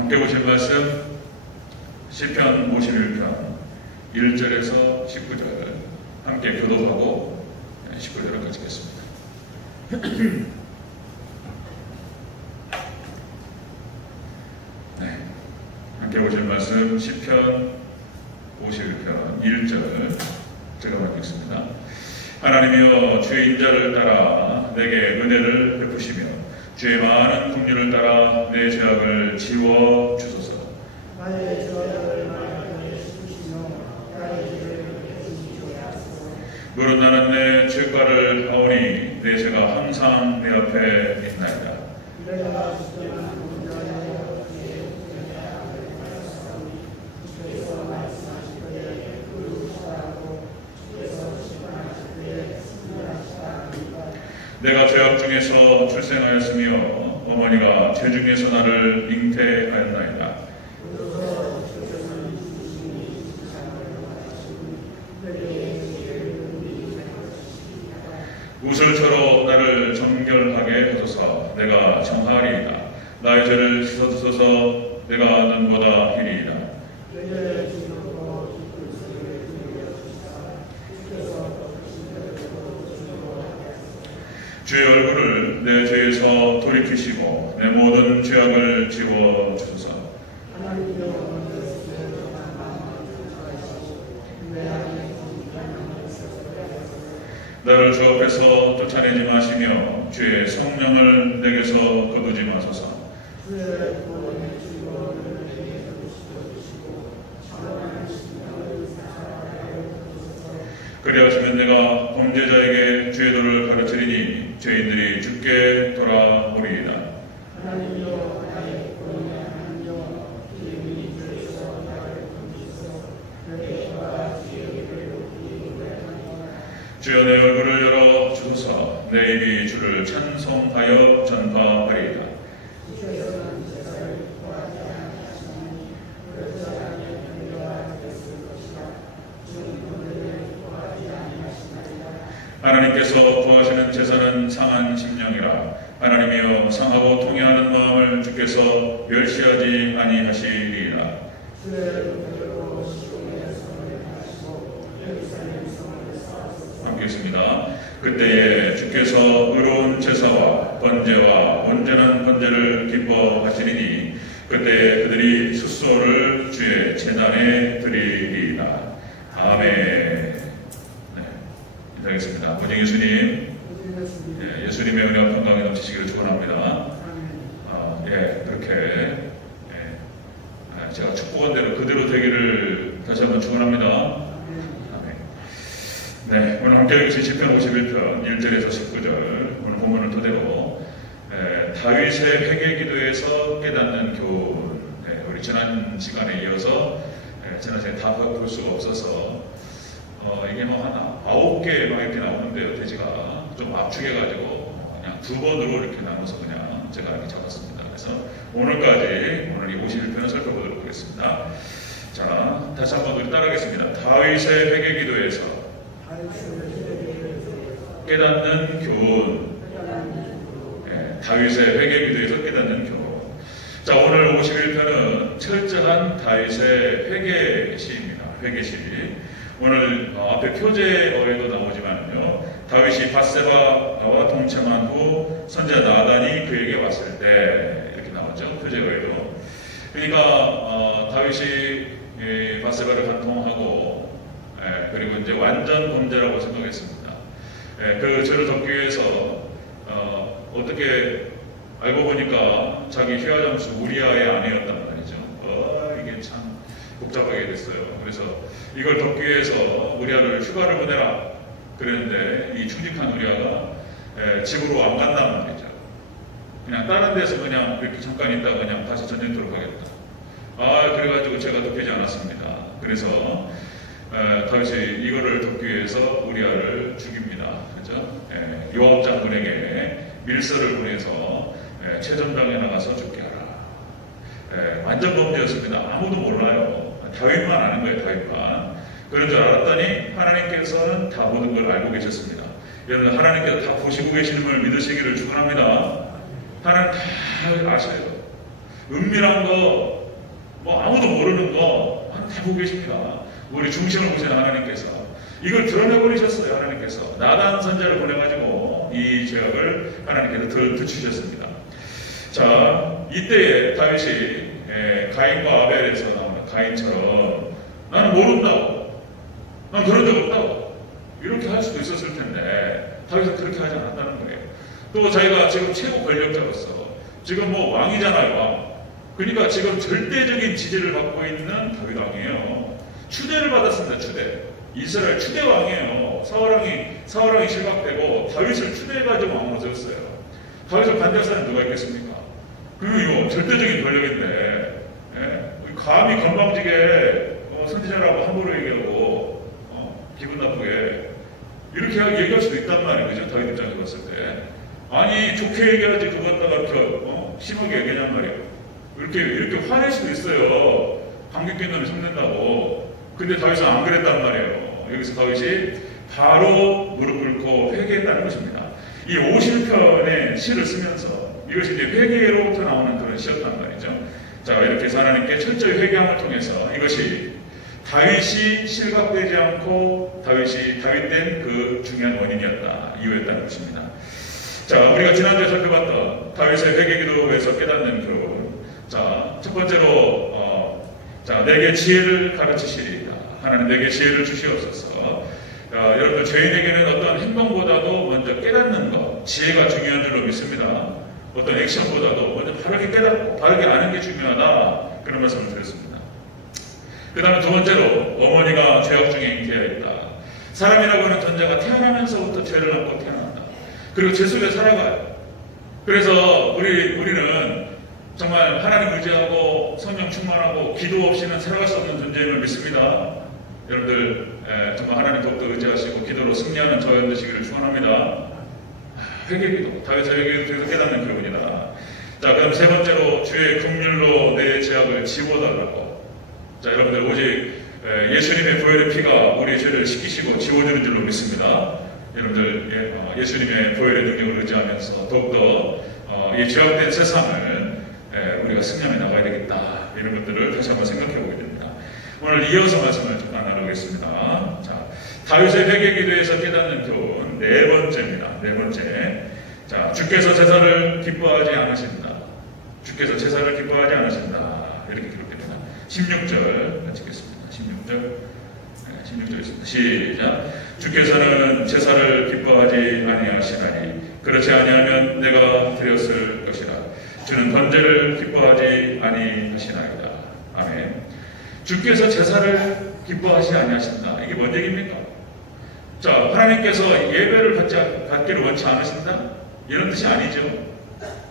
함께 보실 말씀 시편 51편 1절에서 19절 함께 교독하고 19절을 마치겠습니다. 네, 함께 보실 말씀 시편 51편 1절 제가 읽겠습니다. 하나님이여 주의 인자를 따라 내게 은혜를 베푸시며 주의 많은 긍휼을 따라 내 죄악을 지워 주소서. 나의 죄악을 많이 씻으시며 나의 죄를 베푸시리이다. 물은 나는 내 죄가를 하오니 내 죄가 항상 내 앞에 있나이다. 내가 주께만 공자하여 주의 악을 받았사오니 주께서 말씀하시되 그루시라고 주께서 심판하실 때에 승리하시다니까. 내가 죄악 중에서 출생하였으며 어머니가 죄 중에서 나를 잉태하였나이다. 우슬처럼 나를 정결하게 하소서. 내가 정하리이다. 나의 죄를 씻어주소서. 내가 눈보다 희리이다. 주의 얼굴을 내 죄에서 돌이키시고 내 모든 죄악을 지워 주소서. 나를 주 앞에서 쫓아내지 마시며 주의 성령을 내게서 거두지 마소서. 그리하시면 내가 범죄자에게 주의 도를 가르치리니 죄인들이 주께 돌아오리이다. 주여 내 얼굴을 열어 주소서. 내 입이 주를 찬송하여 전파하리이다. 하나님께서 구하시는 제사는 상한 심령이라. 하나님이여 상하고 통회하는 마음을 주께서 멸시하지 아니하시리이다. 함께 있습니다. 그때에 주께서 의로운 제사와 번제와 온전한 번제를 기뻐하시리니 그때 그들이 숫소를 주의 제단에 드리리이다. 아멘. 인사하겠습니다. 고정 예수님, 예수님의 은혜와 평강이 넘치시기를 축원합니다. 그렇게 제가 축복한 대로 그대로 되기를 다시 한번 축원합니다. 아멘. 네, 오늘 함께 읽으신 시편 51편 1절에서 19절 오늘 본문을 토대로 다윗의 회개 기도에서 깨닫는 교훈. 우리 지난 시간에 이어서 지난 시간에 다 볼 수가 없어서 이게 한 9개 이렇게 나오는데요. 돼지가 좀 압축해가지고 그냥 두 번으로 이렇게 나눠서 그냥 제가 이렇게 잡았습니다. 그래서 오늘 이 51편을 살펴보도록 하겠습니다. 자, 다시 한번 우리 따라하겠습니다. 다윗의 회개 기도에서 깨닫는 교훈. 다윗의 회개 기도에서 깨닫는 교훈. 자, 오늘 51편은 철저한 다윗의 회개 시입니다. 회개 시. 오늘 앞에 표제어에도 나오지만요, 다윗이 밧세바와 동침한 후 선지자 나단이 그에게 왔을 때 이렇게 나오죠. 표제어에도. 그러니까 다윗이 밧세바를 간통하고 그리고 이제 완전 범죄라고 생각했습니다. 그 죄를 덮기 위해서 어떻게 알고 보니까 자기 휘하장수 우리아의 아내였단 말이죠. 이게 참 복잡하게 됐어요. 그래서 이걸 덮기 위해서 우리아를 휴가를 보내라 그랬는데 이 충직한 우리아가 집으로 안 간단 말이죠. 그냥 다른 데서 그냥 이렇게 잠깐 있다가 그냥 다시 전쟁터로 가겠다. 그래가지고 제가 덮이지 않았습니다. 그래서 다윗이 이거를 덮기 위해서 우리아를 죽입니다. 그죠? 요압 장군에게 밀서를 보내서 최전방에 나가서 죽게 하라. 완전 범죄였습니다. 아무도 몰라요. 다윗만 아는 거예요. 다윗만. 그런 줄 알았더니 하나님께서는 다 모든 걸 알고 계셨습니다. 여러분, 하나님께서 다 보시고 계시는 걸 믿으시기를 축원합니다. 하나님 다 아셔요. 은밀한 거, 뭐 아무도 모르는 거 다 보고 계십니다. 우리 중심을 보시는 하나님께서 이걸 드러내버리셨어요. 하나님께서 나단 선자를 보내가지고 이 죄악을 하나님께서 드추셨습니다. 자, 이때에 다윗이 가인과 아벨에서 나오는 가인처럼 나는 모른다고, 난 그런 적 없다고 이렇게 할 수도 있었을 텐데 다윗은 그렇게 하지 않았다는 거예요. 또 자기가 지금 최고 권력자로서 지금 뭐 왕이잖아요, 왕. 그러니까 지금 절대적인 지지를 받고 있는 다윗 왕이에요. 추대를 받았습니다. 추대. 이스라엘 추대 왕이에요. 사울왕이 실각되고 다윗을 추대해가지고 왕으로 세웠어요. 다윗을 반대할 사람이 누가 있겠습니까? 그리고 이거 절대적인 권력인데 감히 건방지게 선지자라고 함부로 얘기하고 기분 나쁘게 이렇게 얘기할 수도 있단 말이에요. 그죠? 다윗 입장에서 봤을 때. 아니 좋게 얘기하지 그거 갖다가 심하게 얘기하냔 말이에요. 이렇게 화낼 수도 있어요. 감격된 놈이 속는다고. 근데 다윗은 안 그랬단 말이에요. 여기서 다윗이 바로 무릎 꿇고 회개했다는 것입니다. 이 50편의 시를 쓰면서 이것이 이제 회개로부터 나오는 그런 시였단 말이죠. 자, 이렇게 해서 하나님께 철저히 회개함을 통해서 이것이 다윗이 실각되지 않고 다윗이 다윗된 그 중요한 원인이었다, 이유였다는 것입니다. 자, 우리가 지난주에 살펴봤던 다윗의 회개기도에서 깨닫는 자, 첫 번째로 내게 지혜를 가르치시리이다. 하나님 내게 지혜를 주시옵소서. 여러분들 죄인에게는 어떤 행동보다도 먼저 깨닫는 것, 지혜가 중요한 줄로 믿습니다. 어떤 액션보다도 먼저 바르게 깨닫고 바르게 아는 게 중요하다. 그런 말씀을 드렸습니다. 그 다음에 두 번째로 어머니가 죄악 중에 잉태하여 있다. 사람이라고 하는 존재가 태어나면서부터 죄를 안고 태어난다. 그리고 죄 속에 살아가요. 그래서 우리는 정말 하나님 의지하고 성령 충만하고 기도 없이는 살아갈 수 없는 존재임을 믿습니다. 여러분들 정말 하나님 더욱더 의지하시고 기도로 승리하는 저와 되시기를 축원합니다. 회개기도, 다윗의 회개기도 통해서 깨닫는 교훈이다. 자, 그럼 세 번째로 주의 긍휼로 내 죄악을 지워달라고. 자, 여러분들 오직 예수님의 보혈의 피가 우리의 죄를 씻기시고 지워주는 줄로 믿습니다. 여러분들 예수님의 보혈의 능력을 의지하면서 더욱더 이 죄악된 세상을 우리가 승리하며 나가야 되겠다. 이런 것들을 다시 한번 생각해 보게 됩니다. 오늘 이어서 말씀을 좀 나누겠습니다. 자, 다윗의 회개기도에서 깨닫는 교훈 네 번째입니다. 네 번째. 자, 주께서 제사를 기뻐하지 않으신다. 주께서 제사를 기뻐하지 않으신다. 이렇게 기록됩니다. 16절 마치겠습니다. 16절 있습니다. 시작. 주께서는 제사를 기뻐하지 아니하시나니 그렇지 아니하면 내가 드렸을 것이라. 주는 번제를 기뻐하지 아니하시나이다. 아멘. 주께서 제사를 기뻐하지 아니하신다. 이게 뭔 얘기입니까? 자, 하나님께서 예배를 받기를 원치 않으신다? 이런 뜻이 아니죠.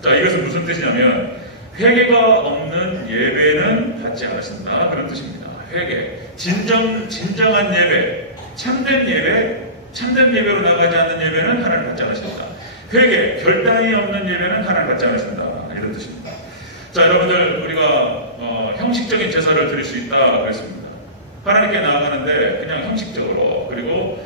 자, 이것은 무슨 뜻이냐면 회개가 없는 예배는 받지 않으신다. 그런 뜻입니다. 회개. 진정한 예배, 참된 예배로 나가지 않는 예배는 하나님 받지 않으신다. 회개, 결단이 없는 예배는 하나님 받지 않으신다. 이런 뜻입니다. 자, 여러분들 우리가 형식적인 제사를 드릴 수 있다 그랬습니다. 하나님께 나아가는데 그냥 형식적으로 그리고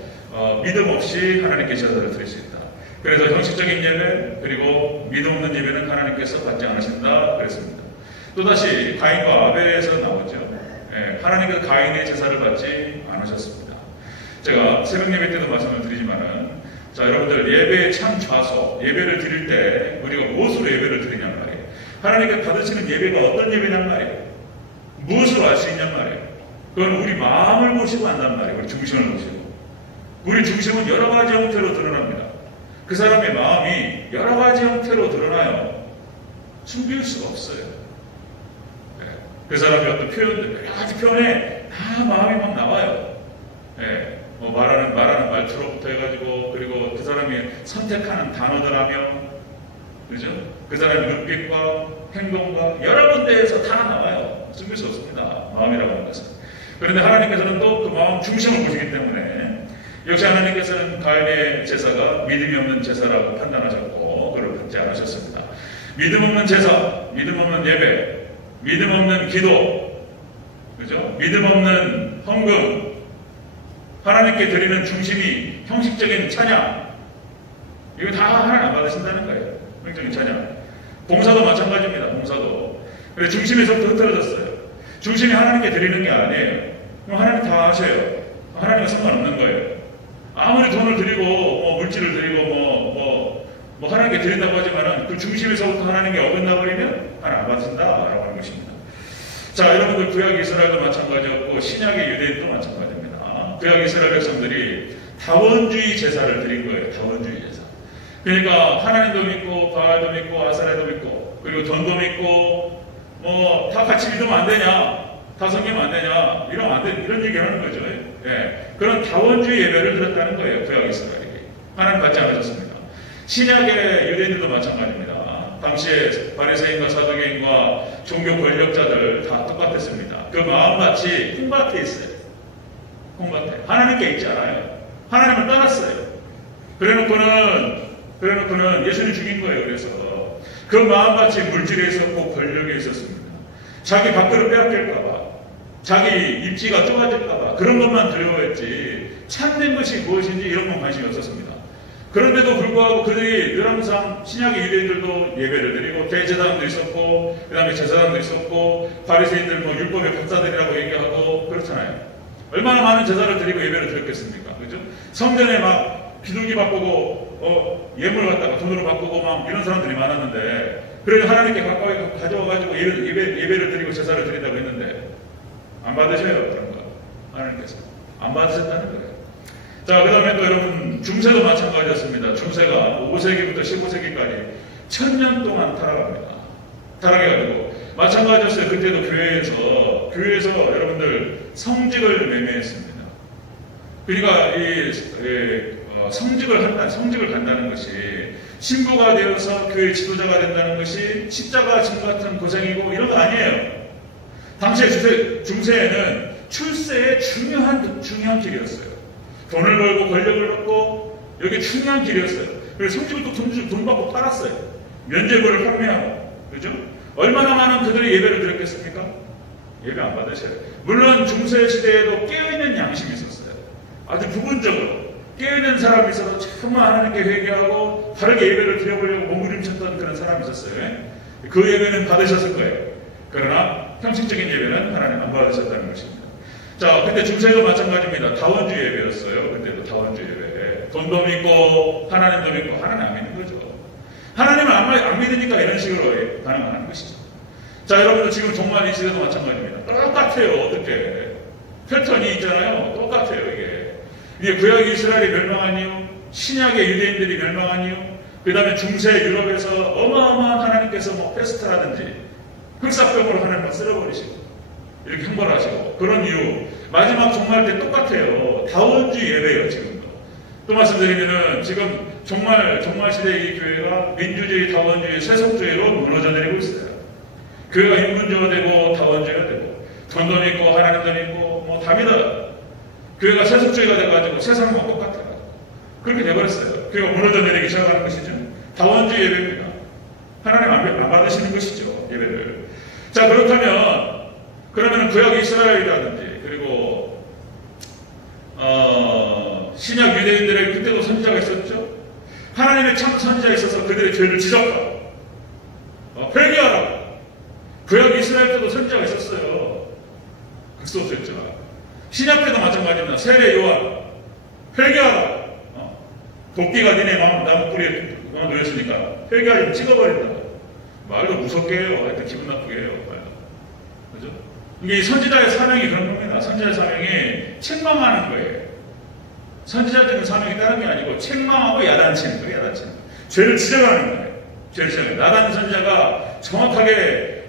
믿음 없이 하나님께 제사를 드릴 수 있다. 그래서 형식적인 예배 그리고 믿음 없는 예배는 하나님께서 받지 않으신다 그랬습니다. 또다시 가인과 아벨에서 나오죠. 하나님께서 가인의 제사를 받지 않으셨습니다. 제가 새벽 예배 때도 말씀을 드리지만은 자, 여러분들 예배의 참 좌소, 예배를 드릴 때 우리가 무엇으로 예배를 드리냔 말이에요. 하나님께 받으시는 예배가 어떤 예배냔 말이에요. 무엇으로 알 수 있냔 말이에요. 그건 우리 마음을 보시고 안단 말이에요. 우리 중심을 보시고. 우리 중심은 여러 가지 형태로 드러납니다. 그 사람의 마음이 여러 가지 형태로 드러나요. 숨길 수가 없어요. 그 사람의 어떤 표현들, 여러 가지 표현에 다 마음이 막 나와요. 말하는 말투로부터 해가지고, 그리고 그 사람이 선택하는 단어들하며, 그죠? 그 사람의 눈빛과 행동과 여러 군데에서 다 나와요. 숨길 수 없습니다. 마음이라고 하는 것은. 그런데 하나님께서는 또 그 마음 중심을 보시기 때문에, 역시 하나님께서는 가인의 제사가 믿음이 없는 제사라고 판단하셨고, 그걸 받지 않으셨습니다. 믿음 없는 제사, 믿음 없는 예배, 믿음 없는 기도, 그죠? 믿음 없는 헌금, 하나님께 드리는 중심이 형식적인 찬양, 이거 다 하나님 안 받으신다는 거예요. 형식적인 찬양. 봉사도 마찬가지입니다. 봉사도 그래서 중심에서부터 흐트러졌어요. 중심이 하나님께 드리는 게 아니에요. 그럼 하나님 다 하셔요. 하나님과 상관없는 거예요. 아무리 돈을 드리고 뭐 물질을 드리고 뭐 하나님께 드린다고 하지만은 그 중심에서부터 하나님께 어긋나 버리면 하나님 안 받는다라고 하는 것입니다. 자, 여러분들 구약 이스라엘도 마찬가지였고 신약의 유대인도 마찬가지입니다. 구약 이스라엘 백성들이 다원주의 제사를 드린 거예요. 다원주의 제사. 그러니까 하나님도 믿고 바알도 믿고 아사레도 믿고 그리고 돈도 믿고 뭐 다 같이 믿으면 안 되냐? 다 섬기면 안 되냐? 이러면 안 돼. 이런 얘기를 하는 거죠. 예. 그런 다원주의 예배를 드렸다는 거예요. 구약 이스라엘이. 하나님 받지 않으셨습니다. 신약의 유대인들도 마찬가지입니다. 당시에 바리새인과 사두개인과 종교 권력자들 다 똑같았습니다. 그 마음같이 콩밭에 있어요. 콩밭에. 하나님께 있지 않아요. 하나님을 떠났어요. 그래놓고는 예수를 죽인 거예요. 그래서 그 마음같이 물질에 있었고 권력에 있었습니다. 자기 밥그릇 빼앗길까봐, 자기 입지가 좁아질까봐 그런 것만 두려워했지 참된 것이 무엇인지 이런 건 관심이 없었습니다. 그런데도 불구하고 그들이 늘 항상 신약의 유대인들도 예배를 드리고 대제사장도 있었고 그 다음에 제사장도 있었고 바리새인들 뭐 율법의 박사들이라고 얘기하고 그렇잖아요. 얼마나 많은 제사를 드리고 예배를 드렸겠습니까? 그죠? 성전에 막 비둘기 바꾸고 예물을 갖다가 돈으로 바꾸고 막 이런 사람들이 많았는데 그래서 하나님께 가까이 가져와가지고 예배를 드리고 제사를 드린다고 했는데 안 받으셔요. 그런 거 하나님께서 안 받으셨다는 거예요. 자, 그 다음에 또 여러분 중세도 마찬가지였습니다. 중세가 5세기부터 15세기까지 1000년 동안 타락합니다. 타락해가지고 마찬가지였어요. 그때도 교회에서 여러분들 성직을 매매했습니다. 그러니까 성직을 간다는 것이 신부가 되어서 교회 지도자가 된다는 것이 십자가 진 같은 고생이고 이런 거 아니에요. 당시에 중세에는 출세의 중요한 길이었어요. 돈을 벌고 권력을 얻고 여기 중요한 길이었어요. 그래서 성직을 또 돈 받고 팔았어요. 면죄부를 판매하고. 그죠? 얼마나 많은 그들의 예배를 드렸겠습니까? 예배 안 받으셔요. 물론 중세 시대에도 깨어있는 양심이 있었어요. 아주 부분적으로 깨어있는 사람이 있어서 정말 하나님께 회개하고 다르게 예배를 드려보려고 몸부림쳤던 그런 사람이 있었어요. 그 예배는 받으셨을 거예요. 그러나 형식적인 예배는 하나님 안 받으셨다는 것입니다. 자, 그때 중세도 마찬가지입니다. 다원주의 예배였어요. 그때도 다원주의 예배. 돈도 믿고 하나님도 믿고 하나님 안 믿는 거죠. 하나님을 안 믿으니까 이런 식으로 반응하는 것이죠. 자, 여러분들 지금 종말 이 시대도 마찬가지입니다. 똑같아요. 어떻게 패턴이 있잖아요. 똑같아요. 이게 구약 이스라엘이 멸망한 이유, 신약의 유대인들이 멸망한 이유, 그 다음에 중세 유럽에서 어마어마한 하나님께서 뭐 페스트라든지 흑사병으로 하나님을 쓸어버리시고 이렇게 형벌하시고 그런 이유 마지막 종말 때 똑같아요. 다원주의 예배예요. 지금도. 또 말씀드리면은 지금 종말 시대 이 교회가 민주주의, 다원주의, 세속주의로 무너져 내리고 있어요. 교회가 인문주의되고 다원주의가 되고 돈도 믿고 하나님도 믿고 뭐 다 믿어요. 교회가 세속주의가 돼가지고 세상과 똑같아요. 그렇게 돼버렸어요. 교회가 무너져 내리기 시작하는 것이죠. 다원주의 예배입니다. 하나님 안 받으시는 것이죠. 예배를. 자, 그러면 구약 이스라엘이라든지 그리고 신약 유대인들의 그때도 선지자가 있었죠. 하나님의 참 선지자가 있어서 그들의 죄를 지적하고 회개하라고. 구약 이스라엘 때도 선지자가 있었어요. 극소수였죠. 신약 때도 마찬가지입니다. 세례 요한 회개하라. 도끼가 니네 나무뿌리에 놓였으니까 회개하려면 찍어버린다. 말도 무섭게 해요. 하여튼 기분 나쁘게 해요. 그죠? 이게 선지자의 사명이 그런 겁니다. 선지자의 사명이 책망하는 거예요. 선지자들은 사명이 다른 게 아니고 책망하고 야단치는 거예요. 야단치는 거예요. 죄를 지적하는 거예요. 죄를 지적하는 거예요. 나단 선지자가 정확하게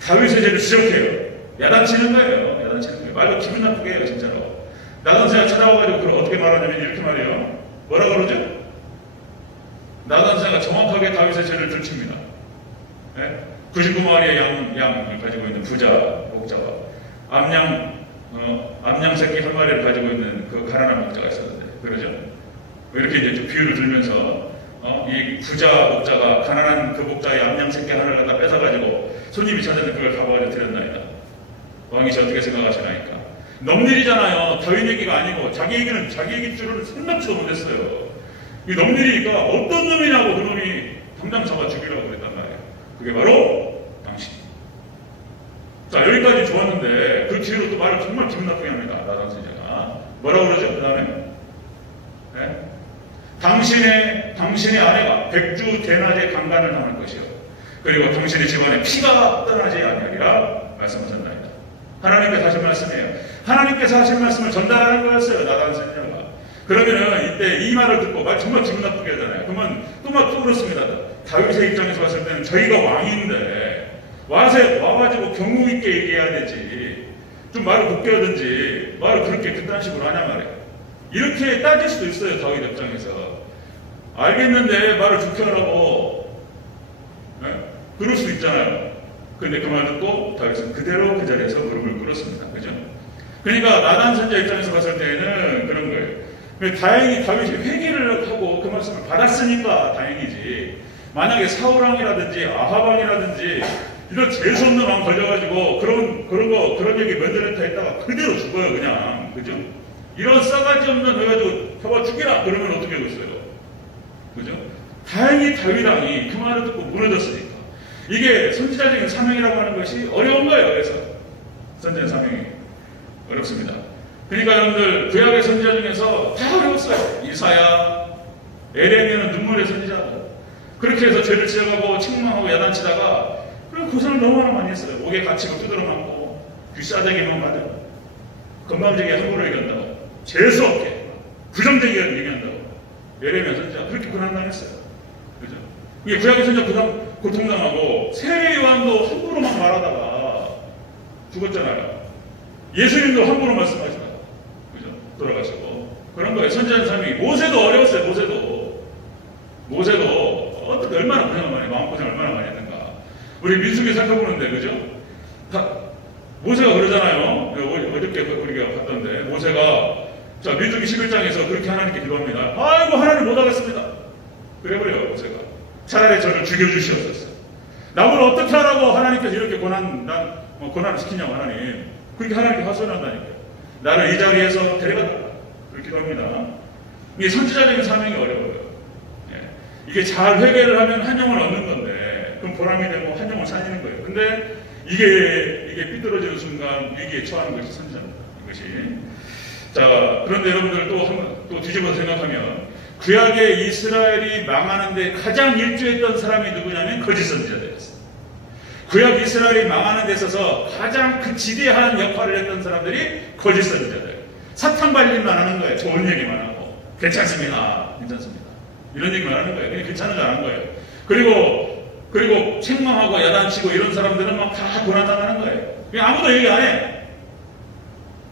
다윗의 죄를 지적해요. 야단치는 거예요. 야단치는 거예요. 말도 기분 나쁘게 해요. 진짜로. 나단 선지자가 찾아와가지고 그걸 어떻게 말하냐면 이렇게 말해요. 뭐라 그러죠? 나단 선지자가 정확하게 다윗의 죄를 들칩니다. 99마리의 양을 가지고 있는 부자, 목자가 암양 새끼 한 마리를 가지고 있는 그 가난한 목자가 있었는데, 그러죠? 이렇게 이제 좀 비유를 들면서, 이 부자 목자가 가난한 그 목자의 암양 새끼 하나를 갖다 뺏어가지고 손님이 찾아서 그걸 가져가지고 드렸나이다. 왕이시 어떻게 생각하시나이까? 넘일이잖아요. 다윗 얘기가 아니고 자기 얘기 줄은 생각지도 못했어요. 이 넘일이니까 어떤 놈이냐고 그놈이 당장 잡아 죽이라고 그랬단 말이에요. 그게 바로 당신. 자, 여기까지 좋았는데 그 뒤로 또 말을 정말 기분 나쁘게 합니다. 나단 선지자가. 뭐라고 그러죠? 그 다음에 네? 당신의 아내가 백주 대낮에 강간을 당할 것이요. 그리고 당신의 집안에 피가 떠나지 아니하리라 말씀하셨나이다. 하나님께서 하신 말씀이에요. 하나님께서 하신 말씀을 전달하는 거였어요. 나단 선지자가. 그러면은 이때 이 말을 듣고 말 정말 기분 나쁘게 하잖아요. 그러면 또 그렇습니다. 다윗의 입장에서 봤을 때는 저희가 왕인데 와가지고 경우 있게 얘기해야 되지. 좀 말을 곱게 하든지 말을 그렇게 그딴 식으로 하냐 말이에요. 이렇게 따질 수도 있어요. 다윗 입장에서. 알겠는데 말을 좋게 하라고. 네? 그럴 수도 있잖아요. 근데 그 말 듣고 다윗은 그대로 그 자리에서 무릎을 꿇었습니다. 그죠? 그러니까 나단 선지자 입장에서 봤을 때는 그런 거예요. 다행히 다윗이 회개를 하고 그 말씀을 받았으니까 다행이지. 만약에 사울왕이라든지 아합왕이라든지 이런 재수없는 왕 걸려가지고 그런 얘기 면전에 다 했다가 그대로 죽어요, 그냥. 그죠? 이런 싸가지 없는 해가지고 잡아 죽이라! 그러면 어떻게 하겠어요? 그죠? 다행히 다윗왕이 그 말을 듣고 무너졌으니까. 이게 선지자적인 사명이라고 하는 것이 어려운 거예요, 그래서. 선지자 사명이. 어렵습니다. 그러니까 여러분들, 구약의 선지자 중에서 다 어려웠어요. 이사야, 에레미야는 눈물의 선지자고. 그렇게 해서 죄를 지어가고 책망하고 야단치다가 그리고 고생을 너무 많이 했어요. 목에 갇히고 두드러 맞고 귀싸대기만 맞고 건방지게 함부로 얘기한다고 재수없게 부정되게 얘기한다고 예레미야 선지자 그렇게 고난당했어요. 그죠? 이게 구약의 선지자 고통당하고 세례 요한도 함부로만 말하다가 죽었잖아요. 예수님도 함부로 말씀하시다가 그죠? 돌아가시고 그런 거예요. 선지자의 삶이 모세도 어려웠어요. 모세도 어떻게 얼마나 고생을 많이 마음고생 얼마나 많이 했는가. 우리 민수기 살펴보는데 그죠? 모세가 그러잖아요. 어저께 우리가 봤던데 모세가 자 민수기 11장에서 그렇게 하나님께 기도합니다. 아이고 하나님 못하겠습니다. 그래버려요 모세가. 차라리 저를 죽여주시옵소서. 나보고 어떻게 하라고 하나님께서 이렇게 고난을 시키냐고 하나님. 그렇게 하나님께 하소연한다니까요. 나를 이 자리에서 데려가달라. 그렇게 기도합니다. 이게 선지자적인 사명이 어려워요. 이게 잘 회개를 하면 한 영을 얻는 건데 그럼 보람이 되고 한 영을 살리는 거예요. 근데 이게 삐뚤어지는 순간 위기에 처하는 것이 선지자입니다. 이것이. 자, 그런데 여러분들 또 뒤집어서 생각하면 구약의 이스라엘이 망하는데 가장 일조했던 사람이 누구냐면 거짓 선지자들이었어요. 구약 이스라엘이 망하는 데 있어서 가장 그 지대한 역할을 했던 사람들이 거짓 선지자들. 사탕 발림만 하는 거예요. 좋은 얘기만 하고 괜찮습니다. 이런 얘기만 하는 거예요. 그냥 괜찮은 줄 아는 거예요. 그리고 책망하고 야단치고 이런 사람들은 막 다 고난당하는 거예요. 그냥 아무도 얘기 안 해.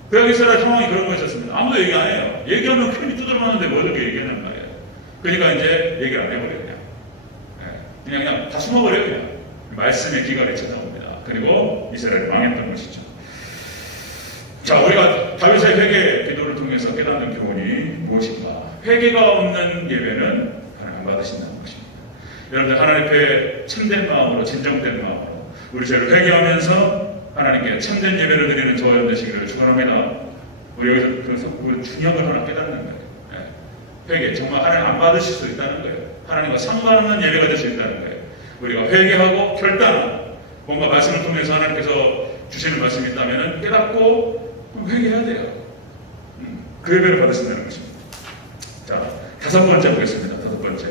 구약 이스라엘 상황이 그런 거였습니다. 아무도 얘기 안 해요. 얘기하면 괜히 두드러맞는데 뭐 어떻게 얘기하는 거예요. 그러니까 이제 얘기를 안 해버려요. 그냥 다 숨어버려요. 그냥. 말씀의 기갈이 찾아옵니다. 그리고 이스라엘이 망했던 것이죠. 자, 우리가 다윗의 회개 기도를 통해서 깨닫는 교훈이 무엇인가? 회개가 없는 예배는 하나님 안 받으신다는 것입니다. 여러분들 하나님 앞에 참된 마음으로 진정된 마음으로 우리 죄를 회개하면서 하나님께 참된 예배를 드리는 저와 여러분 되시기를 축원합니다. 우리 여기서 그래서 그 중요한 걸 하나 깨닫는 거예요. 회개 정말 하나님 안 받으실 수 있다는 거예요. 하나님과 상관없는 예배가 될 수 있다는 거예요. 우리가 회개하고 결단하고 뭔가 말씀을 통해서 하나님께서 주시는 말씀이 있다면 깨닫고 회개해야 돼요. 그 예배를 받으신다는 것입니다. 자, 5번째 보겠습니다. 5번째.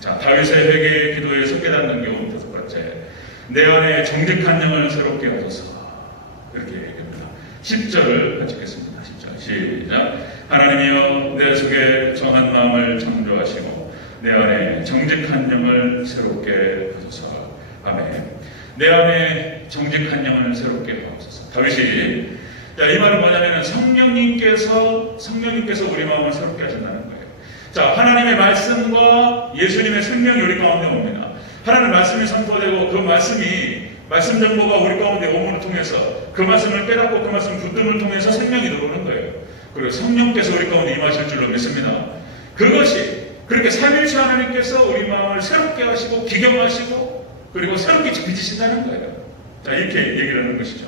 자, 다윗의 회개 기도에서 깨닫는 교훈 5번째. 내 안에 정직한 영을 새롭게 하소서. 이렇게 얘기합니다. 10절을 같이 읽겠습니다. 10절. 시작. 하나님이여 내 속에 정한 마음을 창조하시고 내 안에 정직한 영을 새롭게 하소서. 아멘. 내 안에 정직한 영을 새롭게 하소서. 다윗이 이 말은 뭐냐면 성령님께서 우리 마음을 새롭게 하신다는 거예요. 자, 하나님의 말씀과 예수님의 생명이 우리 가운데 옵니다. 하나님의 말씀이 선포되고 그 말씀 정보가 우리 가운데 오므로 통해서 그 말씀을 깨닫고 그 말씀 붙듦을 통해서 생명이 들어오는 거예요. 그리고 성령께서 우리 가운데 임하실 줄로 믿습니다. 그것이 그렇게 삼일체 하나님께서 우리 마음을 새롭게 하시고 기경하시고 그리고 새롭게 빚으신다는 거예요. 자, 이렇게 얘기를 하는 것이죠.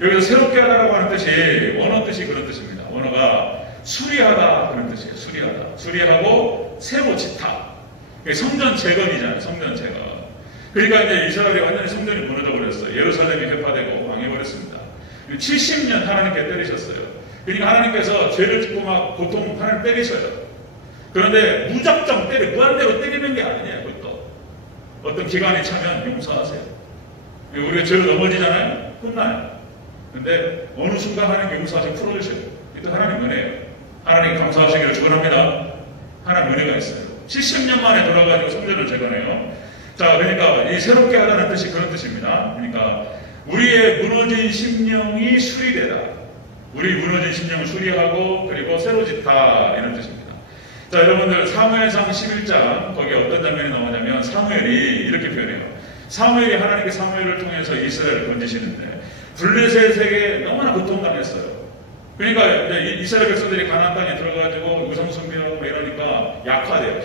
여기서 새롭게 하다라고 하는 뜻이 원어 뜻이 그런 뜻입니다. 원어가 수리하다 그런 뜻이에요. 수리하다. 수리하고 새로 짓다. 성전 재건이잖아요. 성전 재건. 그러니까 이제 이스라엘이 완전히 성전이 무너져 버렸어요. 예루살렘이 회파되고 망해버렸습니다. 70년 하나님께 때리셨어요. 그러니까 하나님께서 죄를 짓고 막 보통 하나님 때리셔요. 그런데 무작정 무한대로 때리는 게 아니에요. 그것도 어떤 기간이 차면 용서하세요. 우리가 죄로 넘어지잖아요. 끝나요. 근데 어느 순간 하나님 용서하시고 풀어주셔요. 이것도 하나님 은혜예요. 하나님 감사하시기를 축원합니다. 하나님 은혜가 있어요. 70년 만에 돌아가지고 성전을 재건해요. 자, 그러니까 이 새롭게 하다는 뜻이 그런 뜻입니다. 그러니까 우리의 무너진 심령이 수리되다. 우리 무너진 심령을 수리하고 그리고 새로 짓다 이런 뜻입니다. 자, 여러분들 사무엘상 11장 거기에 어떤 장면이 나오냐면 사무엘이 이렇게 표현해요. 사무엘이 하나님께 사무엘을 통해서 이스라엘을 건지시는데 블레셋에게 너무나 고통당했어요. 그러니까 이제 이스라엘 백성들이 가나안 땅에 들어가지고 우상숭배하고 이러니까 약화돼요.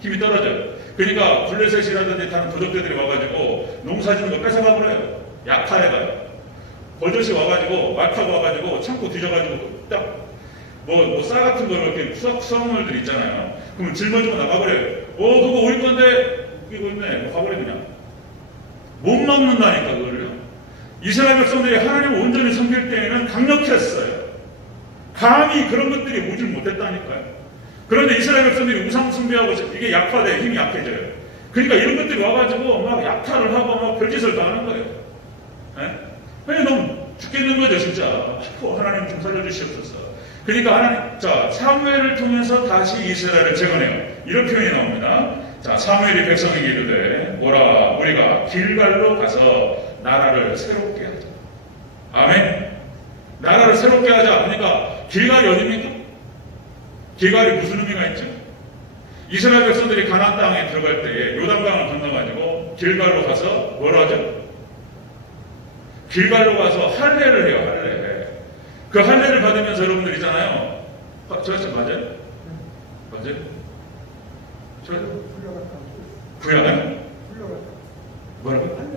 힘이 떨어져요. 그러니까 블레셋이라든지 다른 부족들이 와가지고 농사짓는 거 뺏어가 버려요. 약화해가요. 버젓이 와가지고 말타고 와가지고 창고 뒤져가지고 딱 쌀 같은 거 이렇게 수확물들 있잖아요. 그러면 짊어지고 나가버려요. 그거 우리 건데 이거 있네. 가버려 그냥. 못 막는다니까 그거를요. 이스라엘 백성들이 하나님을 온전히 섬길 때에는 강력했어요. 감히 그런 것들이 오질 못했다니까요. 그런데 이스라엘 백성들이 우상 숭배하고 이게 약화돼 힘이 약해져요. 그러니까 이런 것들이 와가지고 막 약탈을 하고 막 별짓을 다 하는 거예요. 그냥 너무 죽겠는 거죠 진짜. 하나님 좀 살려주시옵소서. 그러니까 하나님, 자, 사무엘을 통해서 다시 이스라엘을 재건해요. 이런 표현이 나옵니다. 자, 사무엘이 백성에게 이르되 뭐라 우리가 길갈로 가서 나라를 새롭게 하자. 아멘. 나라를 새롭게 하자. 그러니까 길갈이 어디입니까? 길갈이 무슨 의미가 있죠? 이스라엘 백성들이 가나안 땅에 들어갈 때에 요단강을 건너가지고 길갈로 가서 뭘 하죠? 길갈로 가서 할례를 해요. 할례. 그 할례를 받으면서 여러분들 있잖아요. 저한테 맞아요? 맞아요? 저요? 구약은? 뭐라고?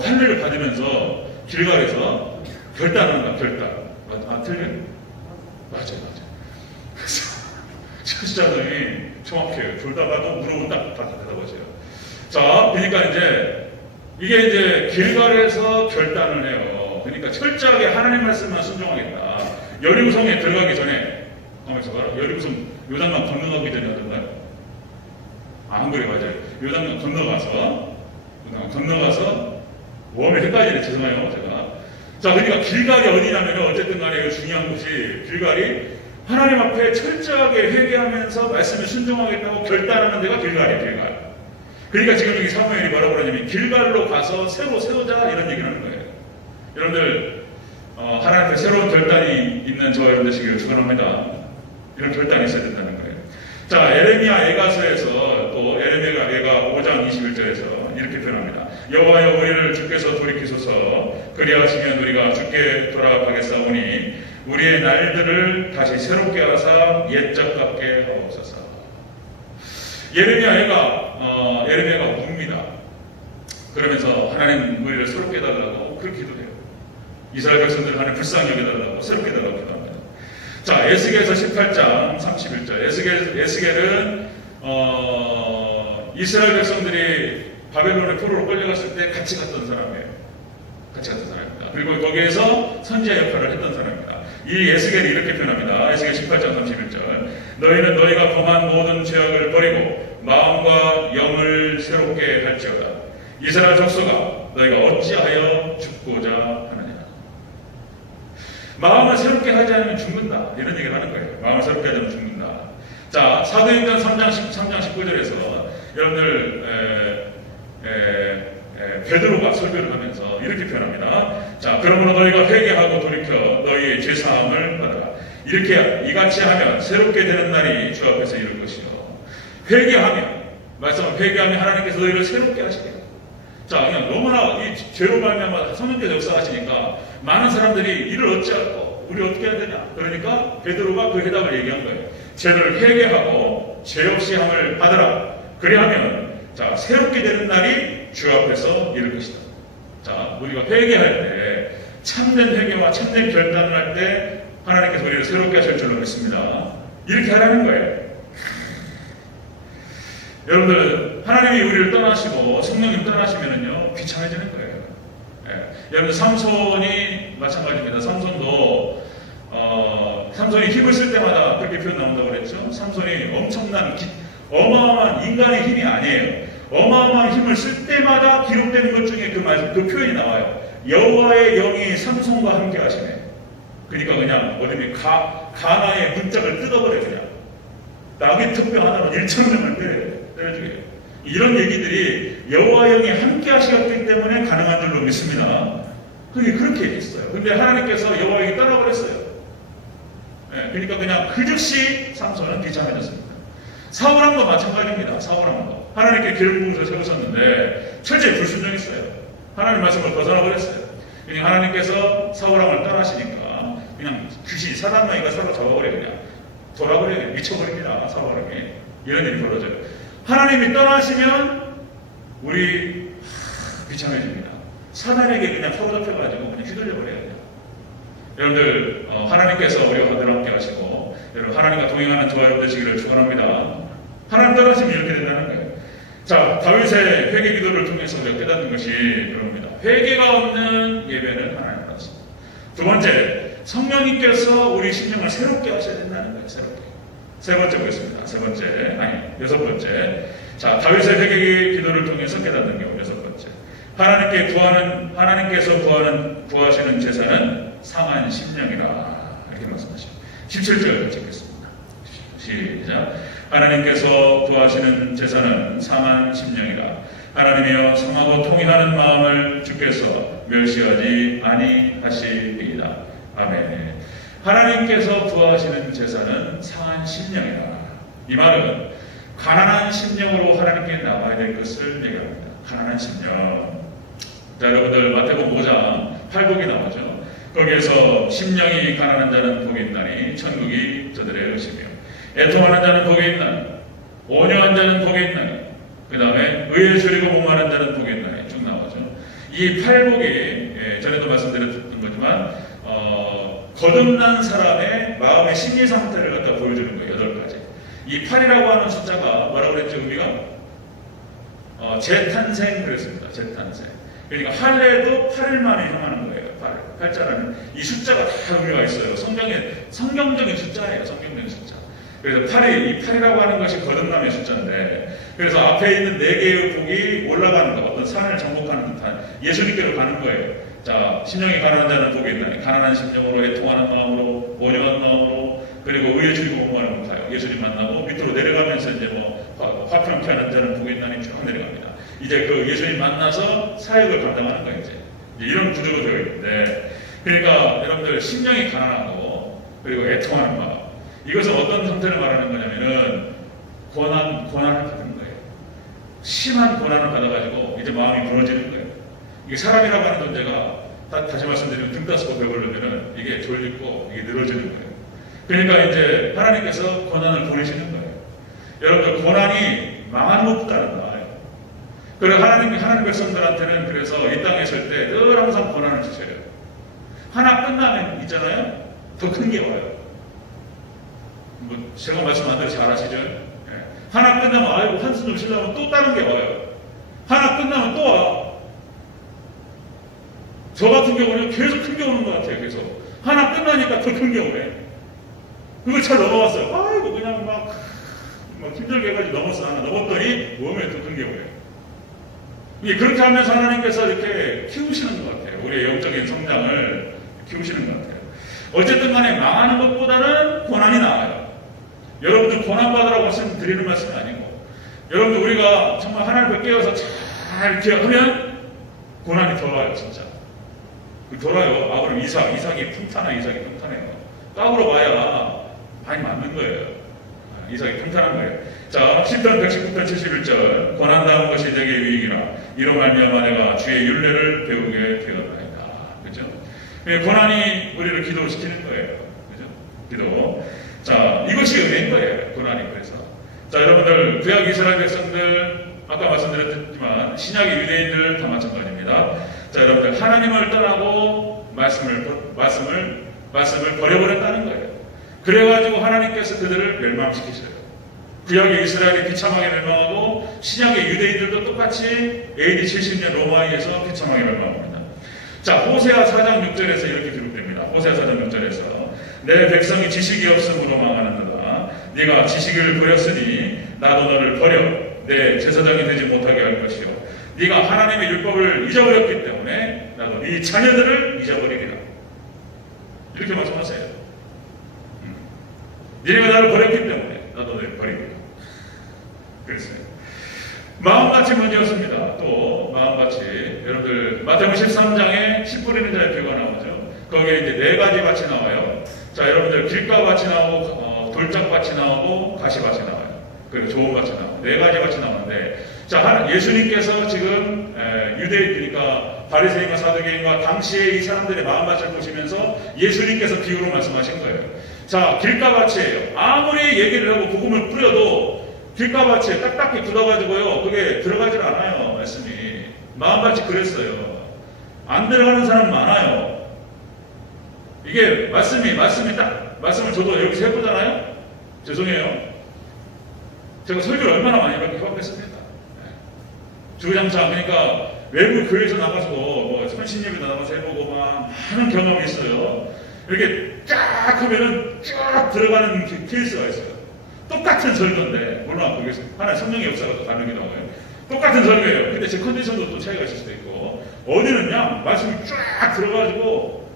할례를 받으면서 길갈에서 결단하는 거야. 결단. 틀린? 맞아요. 그래서 철자들이 정확해요. 둘 다 봐도 물어보면 딱 대답하세요. 자, 그러니까 이게 이제 길갈에서 결단을 해요. 그러니까 철저하게 하나님 말씀만 순종하겠다. 여리고성에 들어가기 전에 여리고성 요단강 건너가기 전에 어떤가요? 안 그래 맞아요. 요단강 건너가서 웜에 헷갈리네. 죄송해요 제가. 자, 그러니까 길갈이 어디냐면 어쨌든 간에 중요한 것이 길갈이 하나님 앞에 철저하게 회개하면서 말씀을 순종하겠다고 결단하는 데가 길갈이에요. 길갈. 그러니까 지금 여기 사무엘이 뭐라고 그러냐면 길갈로 가서 새로 세우자 이런 얘기를 하는 거예요. 여러분들 하나님 앞에 새로운 결단이 있는 저와 여러분 되시기를 축원합니다. 이런 결단이 있어야 된다는 거예요. 자, 에레미야 애가서에서 또 에레미야 애가 5장 21절에서 이렇게 표현합니다. 여호와여 우리를 주께서 돌이키소서 그리하시면 우리가 주께 돌아가겠사오니 우리의 날들을 다시 새롭게 하사 옛적 같게 하옵소서. 에레미야가 웁니다. 그러면서 하나님 우리를 새롭게 해달라고 그렇게 기도해요. 이스라엘 백성들 하나님 불쌍히 여겨달라고 새롭게 해달라고 기도합니다. 자, 에스겔서 18장 31절. 에스겔은 이스라엘 백성들이 바벨론의 포로로 끌려갔을 때 같이 갔던 사람이에요. 그리고 거기에서 선지자 역할을 했던 사람입니다. 이 에스겔이 이렇게 표현합니다. 에스겔 18장 31절. 너희는 너희가 범한 모든 죄악을 버리고 마음과 영을 새롭게 할지어다. 이스라엘 족속아 너희가 어찌하여 죽고자 하느냐. 마음을 새롭게 하지 않으면 죽는다. 이런 얘기를 하는 거예요. 마음을 새롭게 하지 않으면 죽는다. 자, 사도행전 3장 19절에서 여러분들 베드로가 설교를 하면서 이렇게 표현합니다. 자, 그러므로 너희가 회개하고 돌이켜 너희의 죄사함을 받아라. 이렇게 이같이 하면 새롭게 되는 날이 주 앞에서 이룰 것이요. 회개하면 하나님께서 너희를 새롭게 하시겠다. 자, 그냥 너무나 이 죄로 말미암아 성령께서 역사하시니까 많은 사람들이 이를 어찌할꼬 우리 어떻게 해야 되냐. 그러니까 베드로가 그 해답을 얘기한 거예요. 죄를 회개하고 죄 없이 함을 받으라. 그리하면 자, 새롭게 되는 날이 주 앞에서 이룰 것이다. 자, 우리가 회개할 때 참된 회개와 참된 결단을 할 때 하나님께서 우리를 새롭게 하실 줄로 믿습니다. 이렇게 하라는 거예요. 여러분들 여러분들, 하나님이 우리를 떠나시고 성령님 떠나시면은요, 비참해지는 거예요. 예. 여러분, 삼손이 마찬가지입니다. 삼손이 힘을 쓸 때마다 그렇게 표현 나온다고 그랬죠. 삼손이 엄청난, 어마어마한 인간의 힘이 아니에요. 어마어마한 힘을 쓸 때마다 기록되는 것 중에 그 표현이 나와요. 여호와의 영이 삼손과 함께 하시네. 그러니까 그냥 어dim이 가나의 문짝을 뜯어버려 그냥. 낙의 특병 하나로 1,000명을 때려주게요. 이런 얘기들이 여호와 영이 함께 하시기 때문에 가능한 줄로 믿습니다. 그게 그렇게 얘기했어요. 근데 하나님께서 여호와 영이 떠나버렸어요. 네, 그러니까 그냥 그 즉시 삼손은 비참해졌습니다. 사울왕도 마찬가지입니다. 사울왕도 하나님께 기름부으셔서 세우셨는데 철저히 불순종했어요. 하나님 말씀을 벗어나버렸어요. 그냥 하나님께서 사울왕을 떠나시니까 그냥 귀신 사단마귀가 사로잡아버려 그냥 돌아버려 미쳐버립니다. 사울왕이 이런 일이 벌어져요. 하나님이 떠나시면 우리 비참해집니다. 사단에게 그냥 사로잡혀가지고 그냥 휘둘려버려야 돼요. 여러분들 하나님께서 우리와 하늘 함께 하시고 여러분 하나님과 동행하는 저와 여러분 되시기를 축원합니다. 하나님 떠나시면 이렇게 된다는 거예요. 자, 다윗의 회개 기도를 통해서 우리가 깨닫는 것이 그럽니다. 회개가 없는 예배는 하나님 받습니다. 두 번째, 성령님께서 우리 심령을 새롭게 하셔야 된다는 거예요. 새롭게. 세 번째 보겠습니다. 여섯 번째. 자, 다윗의 회개 기도를 통해서 깨닫는 경우 여섯 번째. 하나님께서 구하시는 제사는 상한 심령이라 이렇게 말씀하십니다. 17절 읽겠습니다. 시작. 하나님께서 구하시는 제사는 상한 심령이라. 하나님이여 성하고 통일하는 마음을 주께서 멸시하지 아니하시리이다. 아멘. 하나님께서 구하시는 제사는 상한 심령이라. 이 말은 가난한 심령으로 하나님께 나와야 될 것을 얘기합니다. 가난한 심령. 자, 여러분들 마태복음 5장 8복이 나오죠. 거기에서 심령이 가난한 자는 복이 있나니 천국이 저들의 것이며 애통하는 자는 복이 있나니 온유한 자는 복이 있나니 그 다음에 의에 줄이고 목마른 자는 복이 있나니 쭉 나오죠. 이 8복이 전에도 말씀드렸던 거지만 거듭난 사람의 마음의 심리 상태를 갖다 보여주는 거예요. 8가지. 이 8이라고 하는 숫자가 뭐라고 그랬죠? 의미가? 재탄생 그랬습니다. 재탄생. 그러니까 할례도 8일 만에 향하는 거예요. 8자라는 이 숫자가 다 의미가 있어요. 성경적인 숫자예요. 성경적인 숫자. 그래서 8이라고 하는 것이 거듭남의 숫자인데, 그래서 앞에 있는 4개의 복이 올라가는 거, 어떤 산을 정복하는 듯한 예수님께로 가는 거예요. 자, 심령이 가난한 자는 복이 있나니 가난한 심령으로 애통하는 마음으로 온유한 마음으로 그리고 의에 줄이고 목마름으로 가요. 예수님 만나고 밑으로 내려가면서 이제 화평케 하는 자는 복이 있나니 쭉 내려갑니다. 이제 그 예수님 만나서 사역을 감당하는 거예요. 이제 이런 구조가 되어 있는데, 그러니까 여러분들 심령이 가난하고 그리고 애통하는 마음, 이것은 어떤 상태를 말하는 거냐면은 고난을 받는 거예요. 심한 고난을 받아가지고 이제 마음이 무너지는 거예요. 이게 사람이라고 하는 존재가 다시 말씀드리면 등 따스고 배부르면은 이게 졸리고 이게 늘어지는 거예요. 그러니까 이제 하나님께서 고난을 보내시는 거예요. 여러분들 고난이 망하는 것보다는 나아요. 그리고 하나님 백성들한테는 그래서 이 땅에 있을 때 늘 항상 고난을 주셔요. 하나 끝나면 있잖아요. 더 큰 게 와요. 제가 말씀한 대로 잘 아시죠? 하나 끝나면 아이고 한숨 좀 쉬려면 또 다른 게 와요. 하나 끝나면 또 와. 저 같은 경우는 계속 큰 게 오는 것 같아요. 계속 하나 끝나니까 더 큰 게 오네. 그걸 잘 넘어갔어요. 아이고 그냥 막 힘들게 해가지고 넘었어. 하나 넘었더니 몸에 더 큰 게 오네. 이게 그렇게 하면서 하나님께서 이렇게 키우시는 것 같아요. 우리의 영적인 성장을 키우시는 것 같아요. 어쨌든 간에 망하는 것보다는 고난이 나아요. 여러분들 고난받으라고 말씀드리는 말씀이 아니고, 여러분들 우리가 정말 하나님을 깨어서 잘 이렇게 하면 고난이 더 와요. 진짜 돌아요. 아, 그럼 이삭이 평탄해요. 까불어 봐야 많이 맞는 거예요. 이삭이 평탄한 거예요. 자, 10편 119편 71절. 고난당한 것이 내게 유익이라 이로 말미암아 내가 주의 율례를 배우게 되었나이다. 그죠? 고난이 우리를 기도시키는 거예요. 그죠? 기도. 자, 이것이 은혜인 거예요. 고난이. 그래서 자, 여러분들 구약 이스라엘 백성들 아까 말씀드렸지만 신약 유대인들 다 마찬가지입니다. 자, 여러분들 하나님을 떠나고 말씀을 버려버렸다는 거예요. 그래가지고 하나님께서 그들을 멸망시키셔요. 구약의 이스라엘이 비참하게 멸망하고 신약의 유대인들도 똑같이 AD 70년 로마에 의해서 비참하게 멸망합니다. 자, 호세아 4장 6절에서 이렇게 기록됩니다. 호세아 4장 6절에서 내 백성이 지식이 없음으로 망하는도다. 네가 지식을 버렸으니 나도 너를 버려 내 제사장이 되지 못하게 할 것이요 네가 하나님의 율법을 잊어버렸기 때문에 나도 네 자녀들을 잊어버리리라. 이렇게 말씀하세요. 네가 나를 버렸기 때문에 나도 너를 버리리라. 그랬어요. 마음밭이 문제였습니다. 또 마음밭이 여러분들 마태복음 13장에 씨 뿌리는 자의 표가 나오죠. 거기에 이제 4가지 밭이 나와요. 자, 여러분들 길가밭이 나오고 돌짝밭이 나오고 가시밭이 나와요. 그리고 좋은 밭이 나오고 4가지 밭이 나오는데, 자, 예수님께서 지금 유대인, 그러니까 바리새인과 사두개인과 당시에 이 사람들의 마음밭을 보시면서 예수님께서 비유로 말씀하신 거예요. 자, 길가밭이에요. 아무리 얘기를 하고 복음을 뿌려도 길가밭에 딱딱히 굳어가지고요, 그게 들어가질 않아요. 말씀이. 마음밭이 그랬어요. 안 들어가는 사람 많아요. 이게 말씀을 저도 여기서 해보잖아요. 죄송해요. 제가 설교를 얼마나 많이 해봤겠습니까? 주구장창, 그러니까 외부 교회에서 나가서 뭐 선신예배 나가서 해보고 막 많은 경험이 있어요. 이렇게 쫙 하면은 쫙 들어가는 케이스가 있어요. 똑같은 설교인데, 물론 거기서 하나의 성령의 역사가 또 다르기도 하고요. 똑같은 설교예요. 근데 제 컨디션도 또 차이가 있을 수도 있고, 어디는 그냥 말씀이 쫙 들어가지고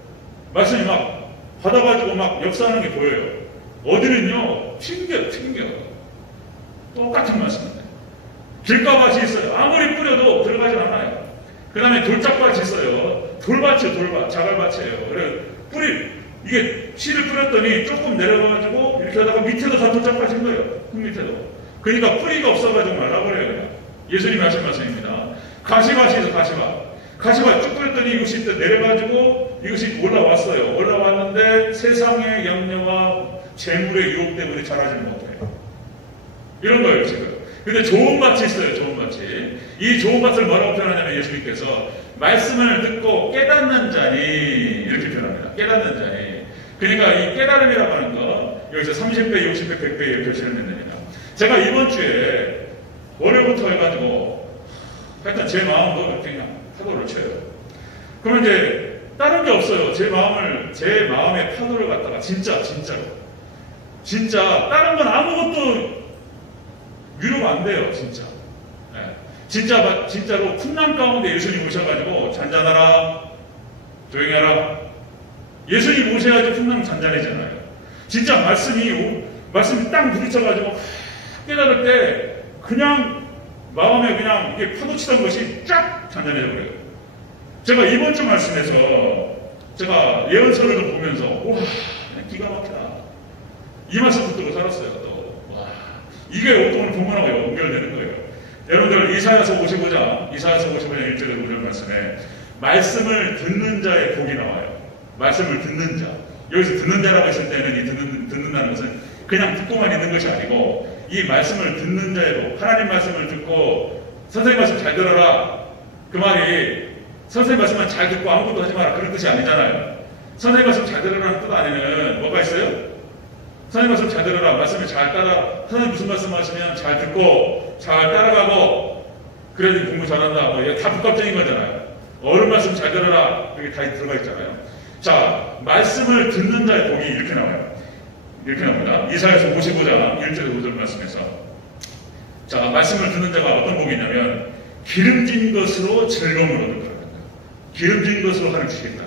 말씀이 막 받아가지고 막 역사하는 게 보여요. 어디는요 튕겨 똑같은 말씀인데 길가밭이 있어요. 아무리 뿌려도 들어가질 않아요. 그 다음에 돌짝밭이 있어요. 돌밭이에요. 돌밭, 자갈밭이에요. 그래 이게 씨를 뿌렸더니 조금 내려가가지고 이렇게 하다가 밑에도 다 돌짝밭인 거예요. 흙 밑에도. 그러니까 뿌리가 없어가지고 말라버려요. 예수님이 하신 말씀입니다. 가시밭이 있어. 가시밭 쭉 뿌렸더니 이것이 내려가지고 이것이 올라왔어요. 올라왔는데 세상의 염려와 재물의 유혹 때문에 자라지는 못해요. 이런 거예요 지금. 근데 좋은 밭이 있어요. 좋은 밭이. 이 좋은 밭을 뭐라고 표현하냐면 예수님께서 말씀을 듣고 깨닫는 자니 이렇게 표현합니다. 깨닫는 자니. 그러니까 이 깨달음이라고 하는 거 여기서 30배, 60배, 100배의 표시를 냈느니라. 제가 이번 주에 월요일부터 해가지고 하여튼 제 마음도 그냥 파도를 쳐요. 그러면 이제 다른 게 없어요. 제 마음의 파도를 갖다가 진짜로 다른 건 아무것도 위로가 안 돼요. 진짜. 네. 진짜로 풍랑 가운데 예수님 오셔가지고 잔잔하라, 조용히 하라. 예수님 오셔야지 풍랑 잔잔해지잖아요. 진짜 말씀이 딱 부딪혀가지고 깨달을 때 그냥 마음에 그냥 이게 파도치던 것이 쫙 잔잔해져 버려요. 제가 이번 주 말씀에서 제가 예언서를 좀 보면서 와, 기가 막히다. 이 말씀 듣고 살았어요. 또 와, 이게 오늘 본문하고 연결되는 거예요. 여러분들 이사야서 55장 1절에서 5절 말씀에 말씀을 듣는 자의 복이 나와요. 말씀을 듣는 자. 여기서 듣는 자라고 했을 때는 이 듣는다는 것은 그냥 듣고만 있는 것이 아니고 이 말씀을 듣는 자의 복. 하나님 말씀을 듣고 선생님 말씀 잘 들어라. 그 말이 선생님 말씀만 잘 듣고 아무것도 하지 마라. 그런 뜻이 아니잖아요. 선생님 말씀 잘 들으라는 뜻 안에는 뭐가 있어요? 선생님 말씀 잘 들어라. 말씀을 잘 따라. 선생님 무슨 말씀 하시면 잘 듣고 잘 따라가고 그래야지 공부 잘한다. 뭐 이게 다 복합적인 거잖아요. 어른 말씀 잘 들어라. 여기 다 들어가 있잖아요. 자, 말씀을 듣는 자의 복이 이렇게 나와요. 이렇게 나옵니다. 이사야서 55장 1절에서 5절 말씀에서 자, 말씀을 듣는 자가 어떤 복이 있냐면 기름진 것으로 즐거움을 얻을 거라는 거예요. 기름진 것으로 하나님 주시겠다.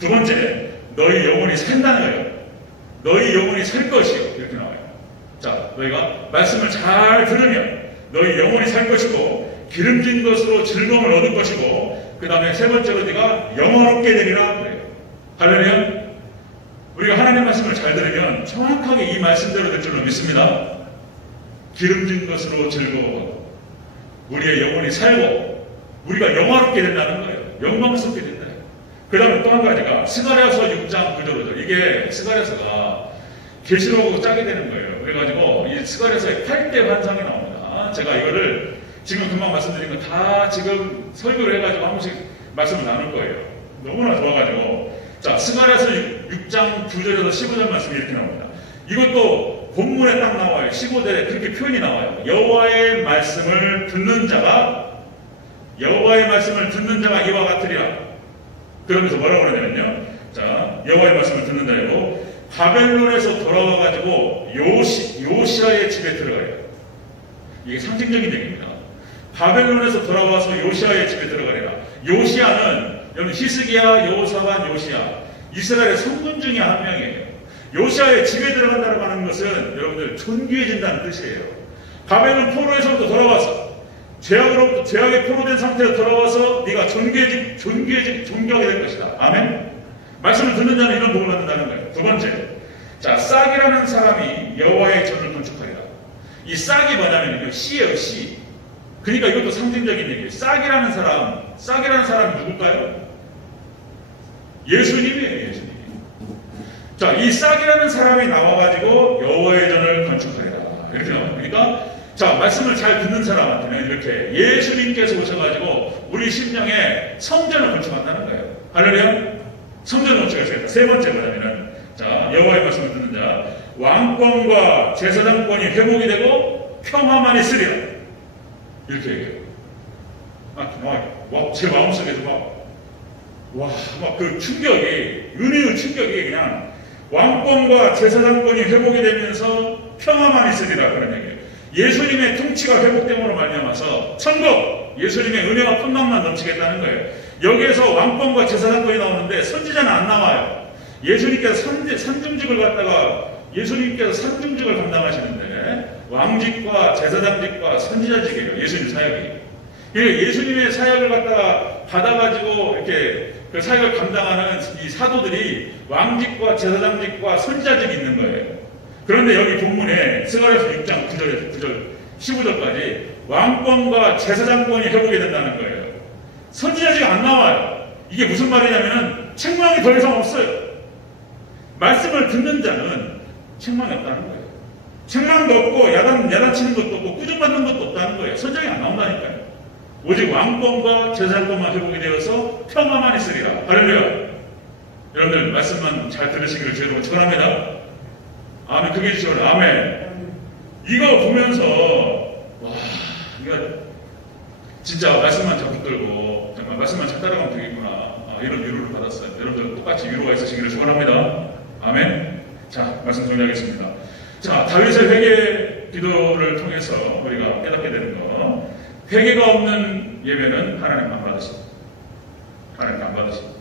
두 번째, 너희 영혼이 산다는 거예요. 너희 영혼이 살 것이요. 이렇게 나와요. 자, 너희가 말씀을 잘 들으면 너희 영혼이 살 것이고 기름진 것으로 즐거움을 얻을 것이고 그 다음에 세 번째로 네가 영원롭게 되리라 그래요. 할렐루야. 우리가 하나님 말씀을 잘 들으면 정확하게 이 말씀대로 될 줄로 믿습니다. 기름진 것으로 즐거워 우리의 영혼이 살고 우리가 영화롭게 된다는 거예요. 영광스럽게 된다. 그 다음에 또 한 가지가 스가랴서 6장 9절 5절. 이게 스가랴서가 계시록하고 짝이 되는 거예요. 그래가지고 이 스가랴서의 8대 환상이 나옵니다. 제가 이거를 지금 금방 말씀드린 거 다 지금 설교를 해가지고 한 번씩 말씀을 나눌 거예요. 너무나 좋아가지고 자, 스가랴서 6장 9절에서 15절 말씀이 이렇게 나옵니다. 이것도 본문에 딱 나와요. 15절에 그렇게 표현이 나와요. 여호와의 말씀을 듣는 자가 이와 같으리라. 그러면서 뭐라고 그러냐면요. 자, 여호와의 말씀을 듣는 자이고 바벨론에서 돌아와가지고 요시아의 집에 들어가요. 이게 상징적인 얘기입니다. 바벨론에서 돌아와서 요시아의 집에 들어가리라. 요시아는 여러분 히스기야, 여호사밧, 요시아 이스라엘의 성군 중에 한 명이에요. 요시아의 집에 들어간다고 하는 것은 여러분들 존귀해진다는 뜻이에요. 바벨론 포로에서부터 돌아와서 죄악에 포로된 상태로 돌아와서 네가 존귀하게 될 것이다. 아멘. 말씀을 듣는 자는 이런 복을 받는다는 거예요. 두 번째, 자, 싹이라는 사람이 여호와의 전을 건축하리라. 이 싹이 뭐냐면 씨예요, 씨. 그러니까 이것도 상징적인 얘기예요. 싹이라는 사람이 누굴까요? 예수님이에요, 예수님. 자, 이 싹이라는 사람이 나와가지고 여호와의 전을 건축하리라. 이렇게 나와요. 그러니까 자, 말씀을 잘 듣는 사람한테는 이렇게 예수님께서 오셔가지고 우리 심령에 성전을 건축한다는 거예요. 할렐루야. 성전을 건축했어요. 세 번째 뭐냐면은 자, 여호와의 말씀을 듣는 자 왕권과 제사장권이 회복이 되고 평화만 있으리라. 이렇게 얘기해요. 제 마음속에서 막 그 충격이, 은혜의 충격이 그냥 왕권과 제사장권이 회복이 되면서 평화만 있으리라 그런 얘기예요. 예수님의 통치가 회복됨으로 말미암아서 천국, 예수님의 은혜와 평강만 넘치겠다는 거예요. 여기에서 왕권과 제사장권이 나오는데 선지자는 안 나와요. 예수님께서 산중직을 감당하시는데 왕직과 제사장직과 선지자직이에요. 예수님 사역이. 예수님의 사역을 갖다가 받아가지고 이렇게 그 사역을 감당하는 이 사도들이 왕직과 제사장직과 선지자직이 있는 거예요. 그런데 여기 본문에 스가랴서 6장 9절 15절까지 왕권과 제사장권이 회복이 된다는 거예요. 선지자직이 안 나와요. 이게 무슨 말이냐면 책망이 더 이상 없어요. 말씀을 듣는 자는 책망이 없다는 거예요. 책망도 없고 야단치는 것도 없고 꾸중받는 것도 없다는 거예요. 선지자가 안 나온다니까요. 오직 왕권과 제사장권만 회복이 되어서 평화만 있으리라. 할렐루야. 여러분들 말씀만 잘 들으시기를 주님으로 축원합니다. 아멘. 그게 주시오. 아멘. 이거 보면서 이거 진짜 말씀만 잘 붙들고 정말 말씀만 잘 따라가면 되겠구나. 이런 위로를 받았어요. 여러분들 똑같이 위로가 있으시기를 축원합니다. 아멘. 자, 말씀 정리하겠습니다. 자, 다윗의 회개 기도를 통해서 우리가 깨닫게 되는 거, 회개가 없는 예배는 하나님 안 받으십니다. 하나님 안 받으십니다.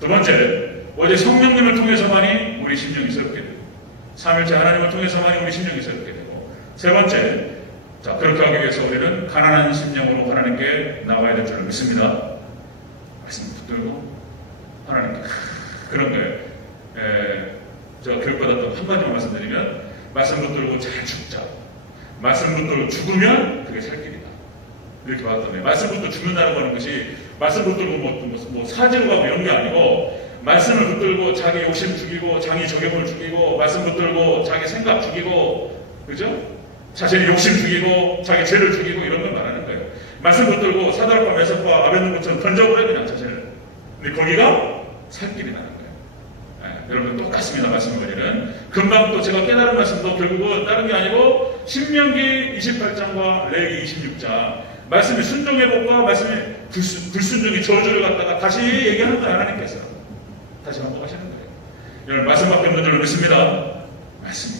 두 번째, 어제 성령님을 통해서만이 우리 심령이 새롭게 되고, 삼일째 하나님을 통해서만이 우리 심령이 새롭게 되고, 세 번째, 자, 그렇게 하기 위해서 우리는 가난한 심령으로 하나님께 나가야 될 줄 믿습니다. 말씀 붙들고 하나님께 그런 거예요. 제가 교육받았던 한 가지만 말씀드리면, 말씀 붙들고 잘 죽자. 말씀 붙들고 죽으면 그게 살 길이다. 이렇게 받았던 거예요. 말씀 붙들고 죽는다는 거는 것이 말씀 붙들고 뭐 사지로 가고 이런 게 아니고, 말씀을 붙들고 자기 욕심 죽이고 자기 적용을 죽이고, 말씀 붙들고 자기 생각 죽이고, 그죠? 자신의 욕심 죽이고 자기 죄를 죽이고 이런 걸 말하는 거예요. 말씀 붙들고 사달과 메석과 아벤노고처럼 던져버려 그냥 자신을. 근데 거기가 살 길이 나는 거예요. 여러분 똑같습니다. 말씀 거리는 금방 또 제가 깨달은 말씀도 결국은 다른 게 아니고 신명기 28장과 레위기 26장 말씀의 순종회복과 말씀의 불순종의 저주를 갖다가 다시 얘기하는 거예요. 하나님께서 다시 반복하시는 거예요. 여러분 말씀 밖에 없는 줄로 믿습니다. 말씀